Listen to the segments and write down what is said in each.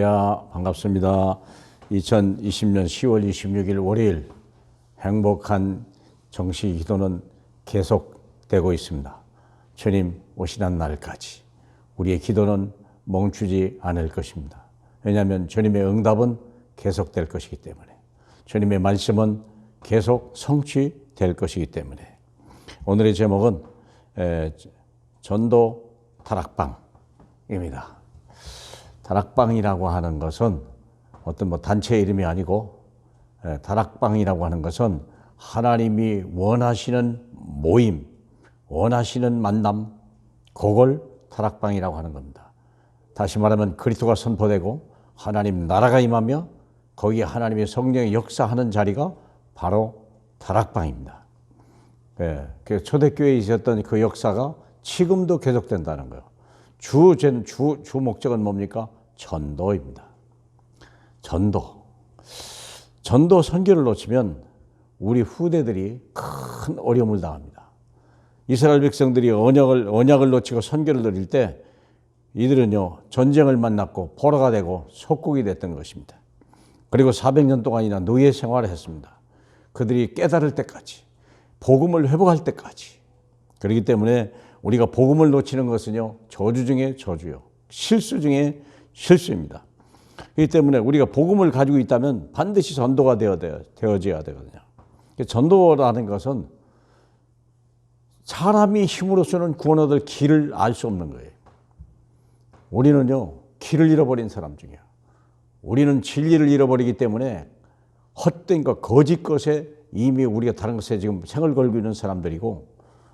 할렐루야, 반갑습니다. 2020년 10월 26일 월요일 행복한 정시 기도는 계속되고 있습니다. 주님 오시는 날까지 우리의 기도는 멈추지 않을 것입니다. 왜냐하면 주님의 응답은 계속될 것이기 때문에, 주님의 말씀은 계속 성취될 것이기 때문에. 오늘의 제목은 전도 다락방입니다. 다락방이라고 하는 것은 어떤 단체 이름이 아니고, 다락방이라고 하는 것은 하나님이 원하시는 모임, 원하시는 만남, 그걸 다락방이라고 하는 겁니다. 다시 말하면 그리스도가 선포되고 하나님 나라가 임하며 거기에 하나님의 성령이 역사하는 자리가 바로 다락방입니다. 초대교회에 있었던 그 역사가 지금도 계속된다는 거예요. 주 목적은 뭡니까? 전도입니다. 전도 선교를 놓치면 우리 후대들이 큰 어려움을 당합니다. 이스라엘 백성들이 언약을 놓치고 선교를 드릴 때 이들은요, 전쟁을 만났고 포로가 되고 속국이 됐던 것입니다. 그리고 400년 동안이나 노예 생활을 했습니다. 그들이 깨달을 때까지, 복음을 회복할 때까지. 그렇기 때문에 우리가 복음을 놓치는 것은요, 저주 중에 저주요, 실수 중에 실수입니다. 그렇기 때문에 우리가 복음을 가지고 있다면 반드시 전도가 되어져야 되거든요. 전도라는 것은 사람이 힘으로서는 구원 얻을 길을 알 수 없는 거예요. 우리는요, 길을 잃어버린 사람 중이에요. 우리는 진리를 잃어버리기 때문에 헛된 것, 거짓 것에 이미 우리가 다른 것에 지금 생을 걸고 있는 사람들이고,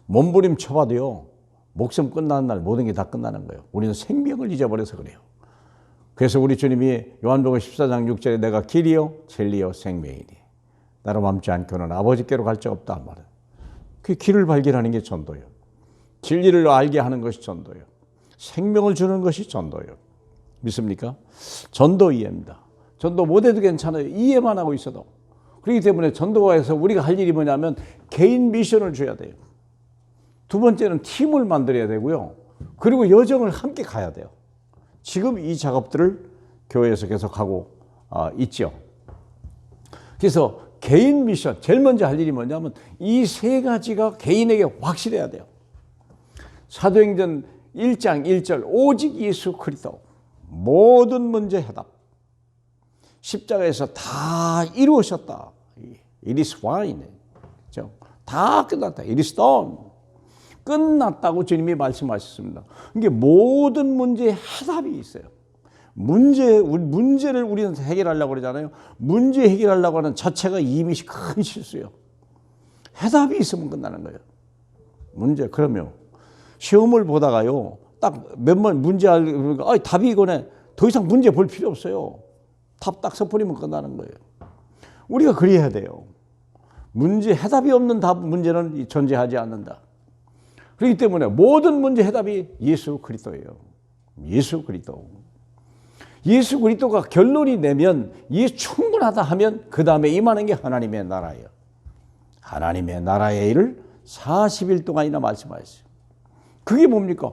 몸부림쳐봐도요, 목숨 끝나는 날 모든 게 다 끝나는 거예요. 우리는 생명을 잊어버려서 그래요. 그래서 우리 주님이 요한복음 14장 6절에 내가 길이요 진리요 생명이니 나로 맘지 않고는 아버지께로 갈 적 없다 말은, 그 길을 발견하는 게 전도예요. 진리를 알게 하는 것이 전도예요. 생명을 주는 것이 전도예요. 믿습니까? 전도 이해입니다. 전도 못해도 괜찮아요. 이해만 하고 있어도. 그렇기 때문에 전도가에서 우리가 할 일이 뭐냐면 개인 미션을 줘야 돼요. 두 번째는 팀을 만들어야 되고요. 그리고 여정을 함께 가야 돼요. 지금 이 작업들을 교회에서 계속하고 있죠. 그래서 개인 미션, 제일 먼저 할 일이 뭐냐면 이 세 가지가 개인에게 확실해야 돼요. 사도행전 1장 1절 오직 예수 그리스도 모든 문제 해답. 십자가에서 다 이루어졌다. It is fine. 다 끝났다. It is done. 끝났다고 주님이 말씀하셨습니다. 이게 모든 문제에 해답이 있어요. 문제를 우리는 해결하려고 그러잖아요. 문제 해결하려고 하는 자체가 이미 큰 실수예요. 해답이 있으면 끝나는 거예요. 문제, 그러면 시험을 보다가요, 딱 몇 번 문제 알고, 답이 이거네. 더 이상 문제 볼 필요 없어요. 답 딱 써버리면 끝나는 거예요. 우리가 그래야 돼요. 해답이 없는 문제는 존재하지 않는다. 그렇기 때문에 모든 문제 해답이 예수 그리스도예요. 예수 그리스도. 예수 그리스도가 결론이 내면 충분하다 하면 그 다음에 임하는 게 하나님의 나라예요. 하나님의 나라의 일을 40일 동안이나 말씀하셨어요. 그게 뭡니까?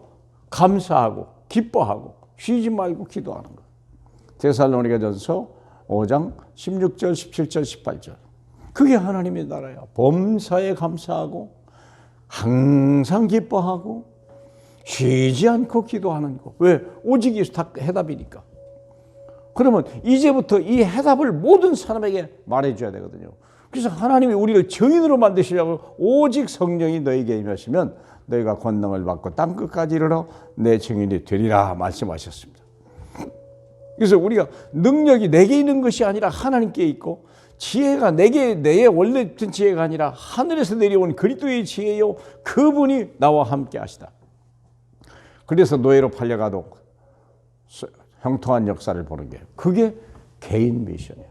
감사하고 기뻐하고 쉬지 말고 기도하는 것. 데살로니가전서 5장 16절, 17절, 18절. 그게 하나님의 나라야. 범사에 감사하고 항상 기뻐하고 쉬지 않고 기도하는 거. 왜? 오직 예수 다 해답이니까. 그러면 이제부터 이 해답을 모든 사람에게 말해줘야 되거든요. 그래서 하나님이 우리를 증인으로 만드시려고 오직 성령이 너에게 임하시면 너희가 권능을 받고 땅끝까지 이르러 내 증인이 되리라 말씀하셨습니다. 그래서 우리가 능력이 내게 있는 것이 아니라 하나님께 있고, 지혜가 내의 원래 있던 지혜가 아니라 하늘에서 내려온 그리스도의 지혜요, 그분이 나와 함께 하시다. 그래서 노예로 팔려가도 형통한 역사를 보는 게, 그게 개인 미션이에요.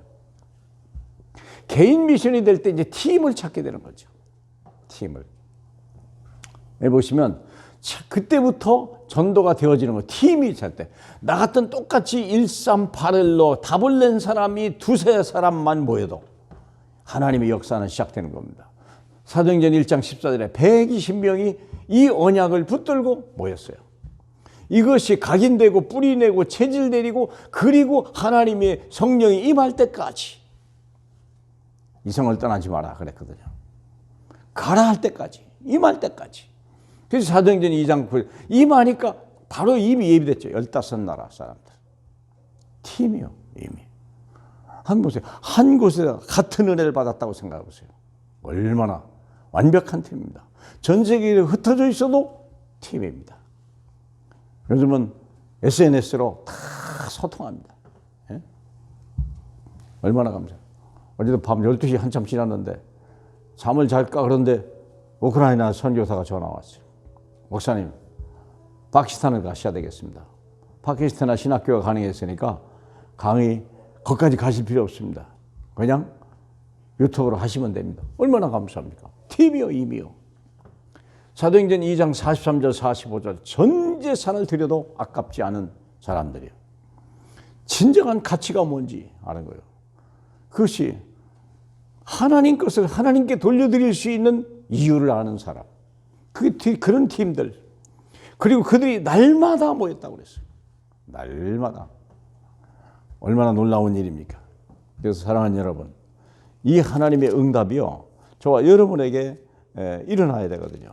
개인 미션이 될 때 이제 팀을 찾게 되는 거죠. 팀을. 보시면 그때부터 전도가 되어지는 거예요. 팀이 찰 때. 나 같은 똑같이 138일로 답을 낸 사람이 두세 사람만 모여도 하나님의 역사는 시작되는 겁니다. 사도행전 1장 14절에 120명이 이 언약을 붙들고 모였어요. 이것이 각인되고 뿌리내고 체질 내리고 그리고 하나님의 성령이 임할 때까지 이성을 떠나지 마라 그랬거든요. 가라 할 때까지, 임할 때까지. 그래서 사도행전 2장 9절 임하니까 바로 이미 예비됐죠. 15나라 사람들. 팀이요, 이미. 한 보세요. 한 곳에서 같은 은혜를 받았다고 생각해 보세요. 얼마나 완벽한 팀입니다. 전 세계에 흩어져 있어도 팀입니다. 요즘은 SNS로 다 소통합니다. 예? 얼마나 감사해요. 어제도 밤 12시 한참 지났는데 잠을 잘까 그런데 우크라이나 선교사가 전화 왔어요. 목사님, 파키스탄을 가셔야 되겠습니다. 파키스탄 신학교가 가능했으니까 강의 거기까지 가실 필요 없습니다. 그냥 유튜브로 하시면 됩니다. 얼마나 감사합니까? 팀이요, 이미요. 사도행전 2장 43절 45절 전 재산을 드려도 아깝지 않은 사람들이에요. 진정한 가치가 뭔지 아는 거예요. 그것이 하나님 것을 하나님께 돌려드릴 수 있는 이유를 아는 사람. 그런 팀들. 그리고 그들이 날마다 모였다고 그랬어요. 날마다. 얼마나 놀라운 일입니까? 그래서 사랑하는 여러분, 이 하나님의 응답이요, 저와 여러분에게 일어나야 되거든요.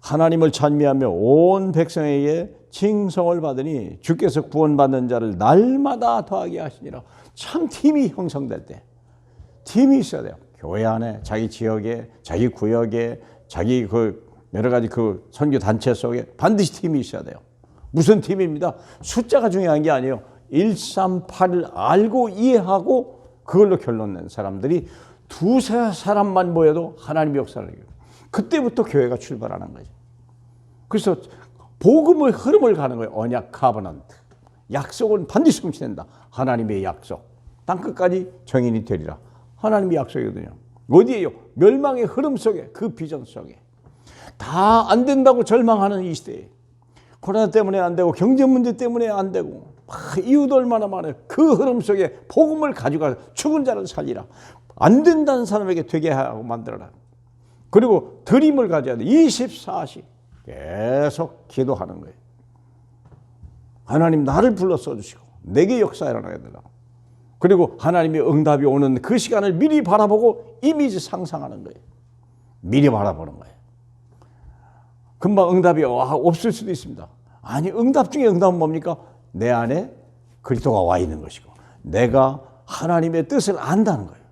하나님을 찬미하며 온 백성에게 칭송을 받으니 주께서 구원받는 자를 날마다 더하게 하시니라. 참 팀이 형성될 때 팀이 있어야 돼요. 교회 안에, 자기 지역에, 자기 구역에, 자기 그 여러 가지 그 선교 단체 속에 반드시 팀이 있어야 돼요. 무슨 팀입니다. 숫자가 중요한 게 아니에요. 138을 알고 이해하고 그걸로 결론 낸 사람들이 두세 사람만 모여도 하나님의 역사를 이겨요. 그때부터 교회가 출발하는 거죠. 그래서 복음의 흐름을 가는 거예요. 언약 카버넌트. 약속은 반드시 성취된다. 하나님의 약속. 땅끝까지 정인이 되리라. 하나님의 약속이거든요. 어디에요? 멸망의 흐름 속에, 그 비전 속에. 다 안 된다고 절망하는 이 시대에 코로나 때문에 안 되고 경제 문제 때문에 안 되고 이유도 얼마나 많아요. 그 흐름 속에 복음을 가져가 죽은 자를 살리라. 안 된다는 사람에게 되게 하고 만들어라. 그리고 드림을 가져야 돼. 24시 계속 기도하는 거예요. 하나님 나를 불러 써주시고 내게 역사 일어나게 되라. 그리고 하나님의 응답이 오는 그 시간을 미리 바라보고 이미지 상상하는 거예요. 미리 바라보는 거예요. 금방 응답이 없을 수도 있습니다. 아니, 응답 중에 응답은 뭡니까? 내 안에 그리스도가 와 있는 것이고 내가 하나님의 뜻을 안다는 거예요.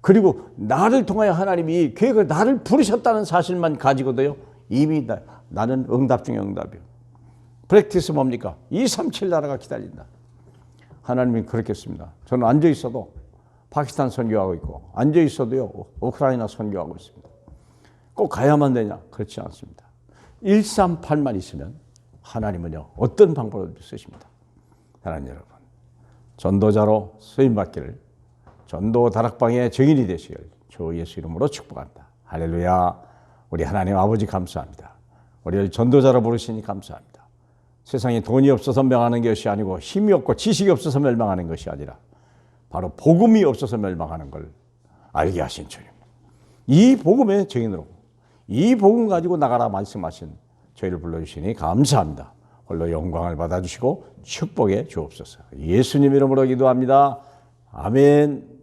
그리고 나를 통하여 하나님이 계획을 나를 부르셨다는 사실만 가지고도요 이미 나는 응답 중에 응답이에요. 프랙티스 뭡니까? 237 나라가 기다린다. 하나님이 그렇겠습니다. 저는 앉아 있어도 파키스탄 선교하고 있고 앉아 있어도요 우크라이나 선교하고 있습니다. 꼭 가야만 되냐? 그렇지 않습니다. 138만 있으면 하나님은요 어떤 방법을 쓰십니다. 하나님 여러분, 전도자로 쓰임받기를, 전도 다락방의 증인이 되시길 주 예수 이름으로 축복합니다. 할렐루야. 우리 하나님 아버지 감사합니다. 우리를 전도자로 부르시니 감사합니다. 세상에 돈이 없어서 멸망하는 것이 아니고 힘이 없고 지식이 없어서 멸망하는 것이 아니라 바로 복음이 없어서 멸망하는 걸 알게 하신 주님, 이 복음의 증인으로 이 복음 가지고 나가라 말씀하신 저희를 불러주시니 감사합니다. 홀로 영광을 받아주시고 축복해 주옵소서. 예수님 이름으로 기도합니다. 아멘.